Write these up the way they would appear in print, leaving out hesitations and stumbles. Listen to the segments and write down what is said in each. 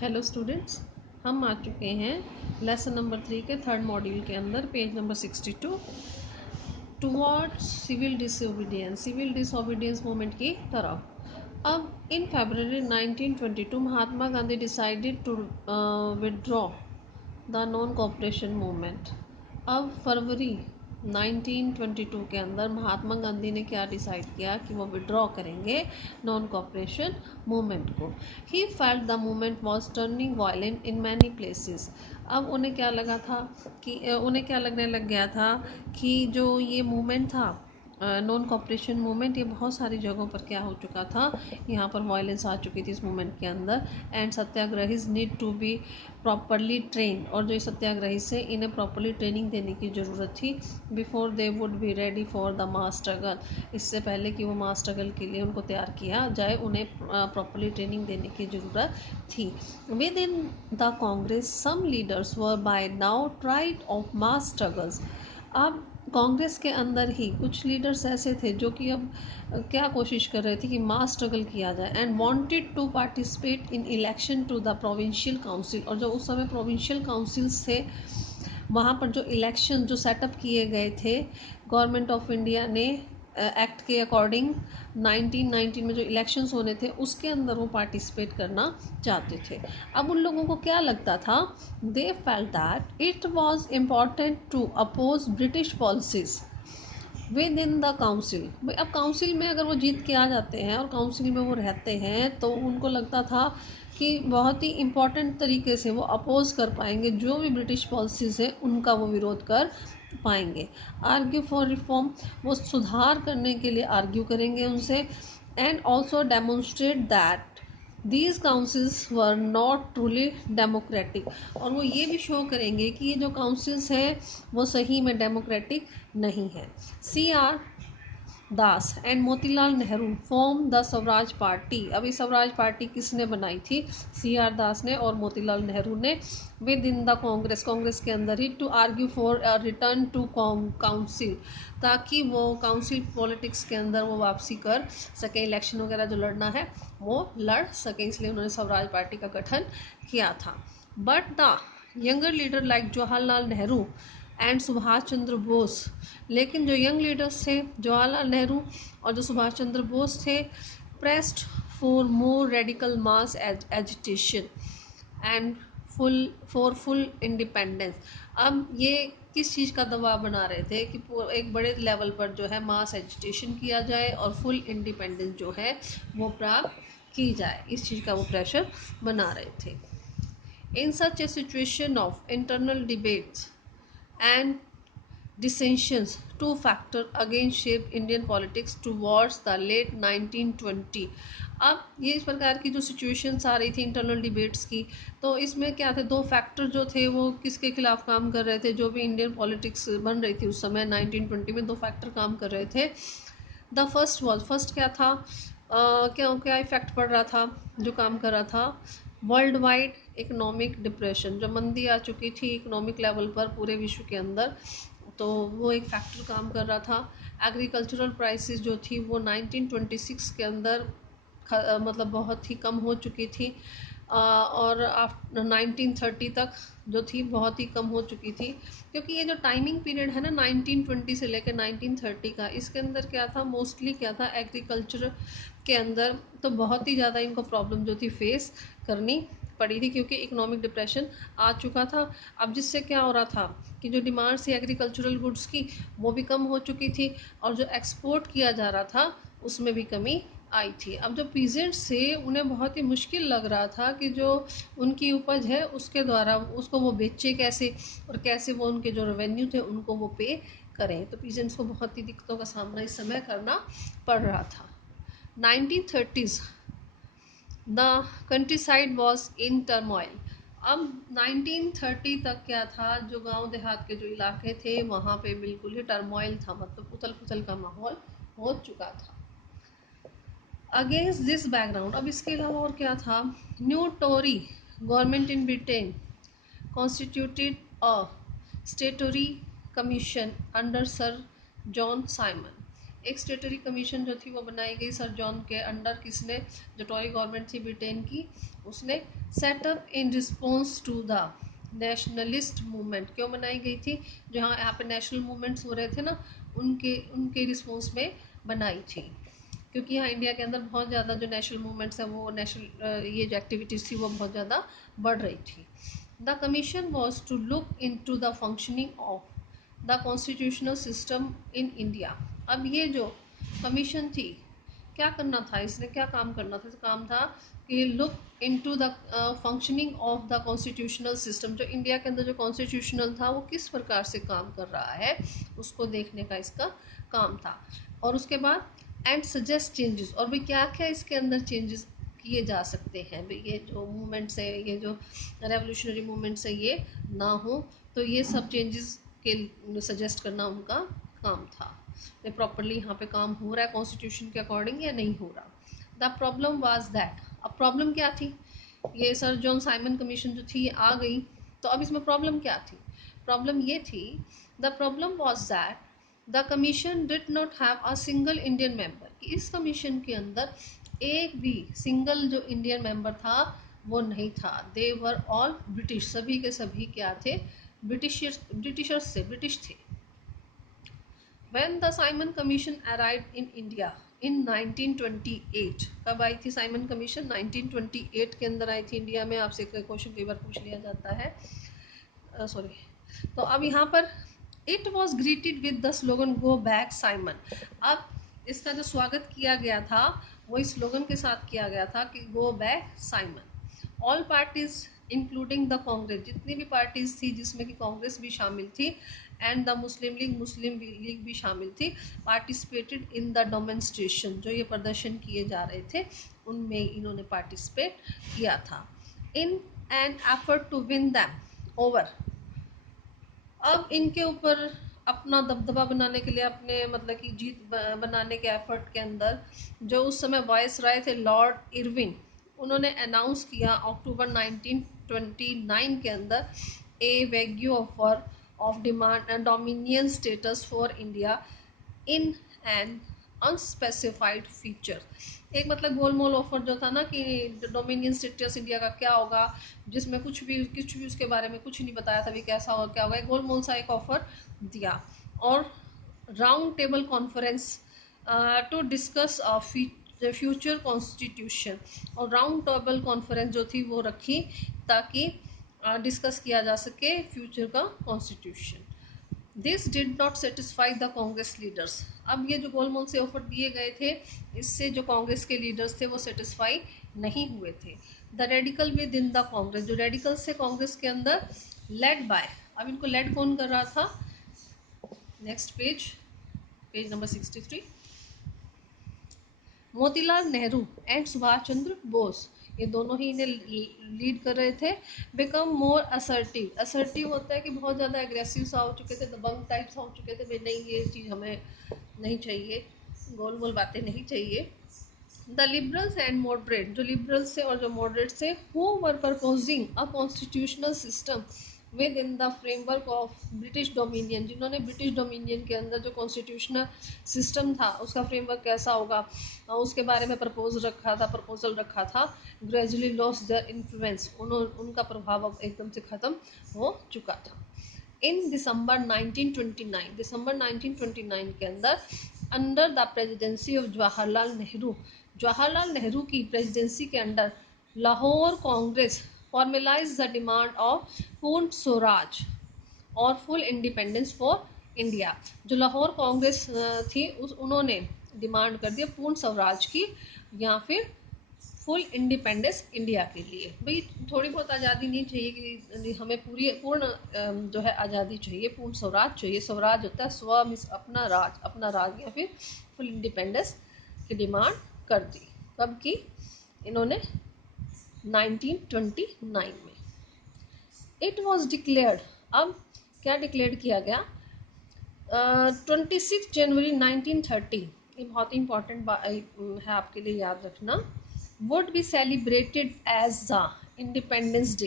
Hello students, हम आ चुके हैं लेसन नंबर 3 के थर्ड मॉड्यूल के अंदर, page number 62, towards civil disobedience movement की तरफ। अब in February 1922 Mahatma Gandhi decided to withdraw the non cooperation movement. अब फरवरी 1922 के अंदर महात्मा गांधी ने क्या डिसाइड किया कि वो विड्रॉ करेंगे नॉन कोऑपरेशन मूवमेंट को। He felt the movement was turning violent in many places. अब उन्हें क्या लगा था कि उन्हें क्या लगने लग गया था कि जो ये मूवमेंट था नॉन कॉपरेशन मूवमेंट, ये बहुत सारी जगहों पर क्या हो चुका था, यहाँ पर वायलेंस आ चुकी थी इस मूवमेंट के अंदर। And satyagrahis need to be properly train, और जो सत्याग्रही से इन्हें प्रॉपरली ट्रेनिंग देने की ज़रूरत थी before they would be ready for the mass struggle. इससे पहले कि वो मास स्ट्रगल के लिए उनको तैयार किया जाए, उन्हें प्रॉपरली ट्रेनिंग देने की ज़रूरत थी। Within the Congress some leaders were by now tried of mass struggles. अब कांग्रेस के अंदर ही कुछ लीडर्स ऐसे थे जो कि अब क्या कोशिश कर रहे थे कि मास स्ट्रगल किया जाए, and wanted to participate in election to the provincial council. और जो उस समय प्रोविंशियल काउंसिल्स थे, वहाँ पर जो इलेक्शन जो सेटअप किए गए थे गवर्नमेंट ऑफ इंडिया ने एक्ट के अकॉर्डिंग 1919 में जो इलेक्शंस होने थे उसके अंदर वो पार्टिसिपेट करना चाहते थे। अब उन लोगों को क्या लगता था, they felt that it was important to oppose British policies within the council. अब काउंसिल में अगर वो जीत के आ जाते हैं और काउंसिल में वो रहते हैं, तो उनको लगता था कि बहुत ही इम्पोर्टेंट तरीके से वो अपोज कर पाएंगे, जो भी ब्रिटिश पॉलिसीज़ है उनका वो विरोध कर पाएंगे। आर्ग्यू फॉर रिफॉर्म, वो सुधार करने के लिए आर्ग्यू करेंगे उनसे। And also demonstrate that these councils were not truly democratic, और वो ये भी शो करेंगे कि ये जो काउंसिल्स हैं वो सही में डेमोक्रेटिक नहीं है। CR Das and Motilal Nehru form the Swaraj party. अभी स्वराज पार्टी किसने बनाई थी? CR दास ने और मोतीलाल नेहरू ने, विद इन द कांग्रेस के अंदर ही, to argue for return to council, ताकि वो काउंसिल पॉलिटिक्स के अंदर वो वापसी कर सके, इलेक्शन वगैरह जो लड़ना है वो लड़ सके, इसलिए उन्होंने स्वराज पार्टी का गठन किया था। But the younger leader like Jawaharlal Nehru and Subhash Chandra Bose, लेकिन जो यंग लीडर्स थे जवाहरलाल नेहरू और जो सुभाष चंद्र बोस थे, pressed for more radical mass agitation and full independence. अब ये किस चीज़ का दबाव बना रहे थे कि एक बड़े लेवल पर जो है मास एजिटेशन किया जाए और फुल इंडिपेंडेंस जो है वो प्राप्त की जाए, इस चीज़ का वो प्रेशर बना रहे थे। In such a situation of internal debates and dissensions, two factors again shaped Indian politics towards the late 1920। अब ये इस प्रकार की जो सिचुएशंस आ रही थी इंटरनल डिबेट्स की, तो इसमें क्या थे, दो फैक्टर जो थे वो किसके खिलाफ काम कर रहे थे, जो भी इंडियन पॉलिटिक्स बन रही थी उस समय 1920 में, दो फैक्टर काम कर रहे थे। द फर्स्ट क्या था, क्या क्या इफेक्ट पड़ रहा था जो काम कर रहा था, वर्ल्ड वाइड इकोनॉमिक डिप्रेशन, जो मंदी आ चुकी थी इकोनॉमिक लेवल पर पूरे विश्व के अंदर, तो वो एक फैक्टर काम कर रहा था। एग्रीकल्चरल प्राइसेस जो थी वो 1926 के अंदर मतलब बहुत ही कम हो चुकी थी, और आफ्टर 1930 तक जो थी बहुत ही कम हो चुकी थी, क्योंकि ये जो टाइमिंग पीरियड है ना 1920 से लेकर 1930 का, इसके अंदर क्या था, मोस्टली क्या था, एग्रीकल्चर के अंदर तो बहुत ही ज़्यादा इनको प्रॉब्लम जो थी फेस करनी पड़ी थी, क्योंकि इकोनॉमिक डिप्रेशन आ चुका था। अब जिससे क्या हो रहा था कि जो डिमांड थी एग्रीकल्चरल गुड्स की वो भी कम हो चुकी थी, और जो एक्सपोर्ट किया जा रहा था उसमें भी कमी आई थी। अब जो पीजेंट्स थे उन्हें बहुत ही मुश्किल लग रहा था कि जो उनकी उपज है उसके द्वारा उसको वो बेचे कैसे, और कैसे वो उनके जो रेवेन्यू थे उनको वो पे करें। तो पीजेंट्स को बहुत ही दिक्कतों का सामना इस समय करना पड़ रहा था। 1930s the country side was in turmoil. अब 1930 तक क्या था, जो गांव देहात के जो इलाके थे वहाँ पे बिल्कुल ही टर्मोइल था, मतलब उथल पुथल का माहौल हो चुका था। अगेंस्ट दिस बैकग्राउंड, अब इसके अलावा और क्या था, new Tory government in Britain constituted a statutory commission under sir John Simon. एक स्टेटरी कमीशन जो थी वो बनाई गई सर जॉन के अंडर, किसने, जो टॉरी गवर्नमेंट थी ब्रिटेन की, उसने set up in response to the nationalist movement. क्यों बनाई गई थी? जहाँ यहाँ पे नेशनल मूवमेंट्स हो रहे थे ना, उनके उनके रिस्पॉन्स में बनाई थी, क्योंकि यहाँ इंडिया के अंदर बहुत ज़्यादा जो नेशनल मूवमेंट्स हैं वो नेशनल ये जो एक्टिविटीज़ थी वो बहुत ज़्यादा बढ़ रही थी। The commission was to look into the functioning of the constitutional system in India. अब ये जो कमीशन थी, क्या करना था इसने, क्या काम करना था? काम था कि look into the functioning of the constitutional system, जो इंडिया के अंदर जो कॉन्स्टिट्यूशनल था वो किस प्रकार से काम कर रहा है उसको देखने का इसका काम था। और उसके बाद एंड सजेस्ट चेंजेस, और भाई क्या क्या इसके अंदर चेंजेस किए जा सकते हैं, भाई ये जो मूवमेंट्स है, ये जो रेवोल्यूशनरी मूवमेंट्स है ये ना हो, तो ये सब चेंजेस के सजेस्ट करना उनका काम था। ये प्रॉपरली यहाँ पे काम हो रहा है कॉन्स्टिट्यूशन के अकॉर्डिंग या नहीं हो रहा। द प्रॉब्लम वाज दैट, अब प्रॉब्लम क्या थी? ये सर जॉन साइमन कमीशन जो थी आ गई, तो अब इसमें प्रॉब्लम क्या थी? प्रॉब्लम ये थी, the problem was that the commission did not have a single Indian member. इस कमीशन के अंदर एक भी सिंगल जो इंडियन मेंबर था वो नहीं था। दे वर ऑल ब्रिटिश, सभी के सभी क्या थे? ब्रिटिशर्स से, ब्रिटिश थे। When the Simon Commission arrived in India in 1928, कब आई थी साइमन कमीशन? 1928 के अंदर आई थी इंडिया में। आपसे क्वेश्चन कई बार पूछ लिया जाता है, सॉरी। तो अब यहाँ पर it was greeted with the slogan go back Simon. अब इसका जो स्वागत किया गया था वो इस स्लोगन के साथ किया गया था कि go back Simon. All parties including the Congress, जितनी भी पार्टीज थी जिसमें कि कांग्रेस भी शामिल थी एंड द मुस्लिम लीग भी शामिल थी, पार्टिसिपेटेड इन द डेमोन्स्ट्रेशन, जो ये प्रदर्शन किए जा रहे थे उनमें इन्होंने पार्टिसिपेट किया था। In an effort to win them over, अब इनके ऊपर अपना दबदबा बनाने के लिए, अपने मतलब कि जीत बनाने के एफर्ट के अंदर, जो उस समय वाइस राय थे लॉर्ड इरविन, उन्होंने अनाउंस किया अक्टूबर 1929 के अंदर a vague offer of demand dominion status for India in an unspecified feature. एक मतलब गोलमोल ऑफर जो था ना कि डोमिनियन स्टेटस इंडिया का क्या होगा, जिसमें कुछ भी उसके बारे में कुछ नहीं बताया था भी कैसा होगा क्या होगा, गोलमोल सा एक ऑफर दिया। और round table conference to discuss future constitution, और राउंड टेबल कॉन्फ्रेंस जो थी वो रखी ताकि डिस्कस किया जा सके फ्यूचर का constitution. This did not satisfy the Congress leaders. अब ये जो गोलमोल से ऑफर दिए गए थे, इससे जो कांग्रेस के लीडर्स थे वो सेटिस्फाई नहीं हुए थे। The radical with in the Congress, जो रेडिकल्स थे कांग्रेस के अंदर, लेड बाय, अब इनको लेड कौन कर रहा था? Next page, page number 63, Motilal Nehru and Subhash Chandra Bose, ये दोनों ही इन्हें लीड कर रहे थे। बिकम मोर असर्टिव, असर्टिव होता है कि बहुत ज़्यादा एग्रेसिव सा हो चुके थे, दबंग टाइप सा हो चुके थे, भाई नहीं ये चीज़ हमें नहीं चाहिए, गोल मोल बातें नहीं चाहिए। द लिबरल्स एंड मॉडरेट, जो लिबरल्स थे और जो मॉडरेट थे, who were proposing a constitutional system with in the framework of British dominion, जिन्होंने ब्रिटिश डोमिनियन के अंदर जो कॉन्स्टिट्यूशनल सिस्टम था उसका फ्रेमवर्क कैसा होगा उसके बारे में प्रपोजल रखा था, ग्रेजुअली लॉस देयर इन्फ्लुएंस, उनका प्रभाव अब एकदम से ख़त्म हो चुका था। इन दिसंबर 1929 के अंदर, under the presidency of Jawaharlal Nehru की प्रेसिडेंसी के under, Lahore Congress formalise the demand of Purna Swaraj और फुल इंडिपेंडेंस फॉर इंडिया। जो लाहौर कांग्रेस थी उन्होंने डिमांड कर दिया पूर्ण स्वराज की या फिर फुल इंडिपेंडेंस इंडिया के लिए। भाई थोड़ी बहुत आज़ादी नहीं चाहिए कि हमें पूर्ण जो है आज़ादी चाहिए, पूर्ण स्वराज चाहिए। स्वराज होता है स्व मिस अपना राज या फिर फुल इंडिपेंडेंस की डिमांड कर दी। कब की? इन्होंने 1929 में। इट वॉज डिक्लेयर्ड, अब क्या डिक्लेयर किया गया? 26 जनवरी 1930, ये बहुत ही इंपॉर्टेंट है आपके लिए याद रखना, would be celebrated as the independence day,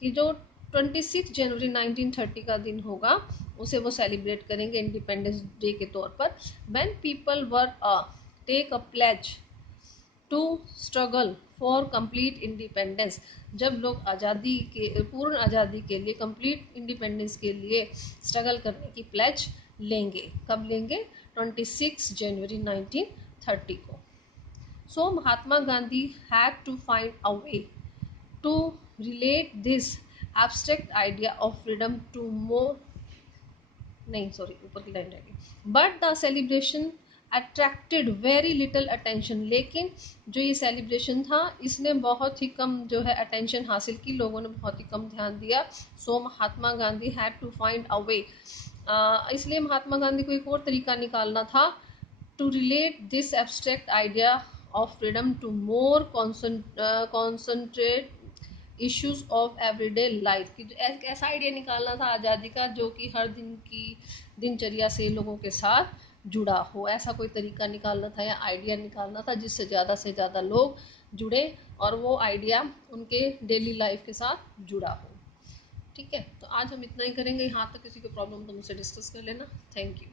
कि जो 26 जनवरी 1930 का दिन होगा, उसे वो सेलिब्रेट करेंगे इंडिपेंडेंस डे के तौर पर। When people were take a pledge to struggle for complete independence, जब लोग आज़ादी के पूर्ण आज़ादी के लिए, कंप्लीट इंडिपेंडेंस के लिए स्ट्रगल करने की प्लेज लेंगे। कब लेंगे? 26 जनवरी 1930 को। So Mahatma Gandhi had to find a way to relate this abstract idea of freedom to more, नहीं सॉरी ऊपर की लाइन रहेगी, but the celebration attracted very little attention, लेकिन जो ये सेलिब्रेशन था इसने बहुत ही कम जो है अटेंशन हासिल की, लोगों ने बहुत ही कम ध्यान दिया। So Mahatma Gandhi had to find a way, इसलिए महात्मा गांधी को एक और तरीका निकालना था, to relate this abstract idea of freedom to more concentrate issues of everyday life, की एक ऐसा आइडिया निकालना था आज़ादी का जो कि हर दिन की दिनचर्या से लोगों के साथ जुड़ा हो। ऐसा कोई तरीका निकालना था या आइडिया निकालना था जिससे ज़्यादा से ज़्यादा लोग जुड़े और वो आइडिया उनके डेली लाइफ के साथ जुड़ा हो। ठीक है, तो आज हम इतना ही करेंगे, यहाँ तक किसी को प्रॉब्लम तो मुझसे डिस्कस कर लेना। Thank you.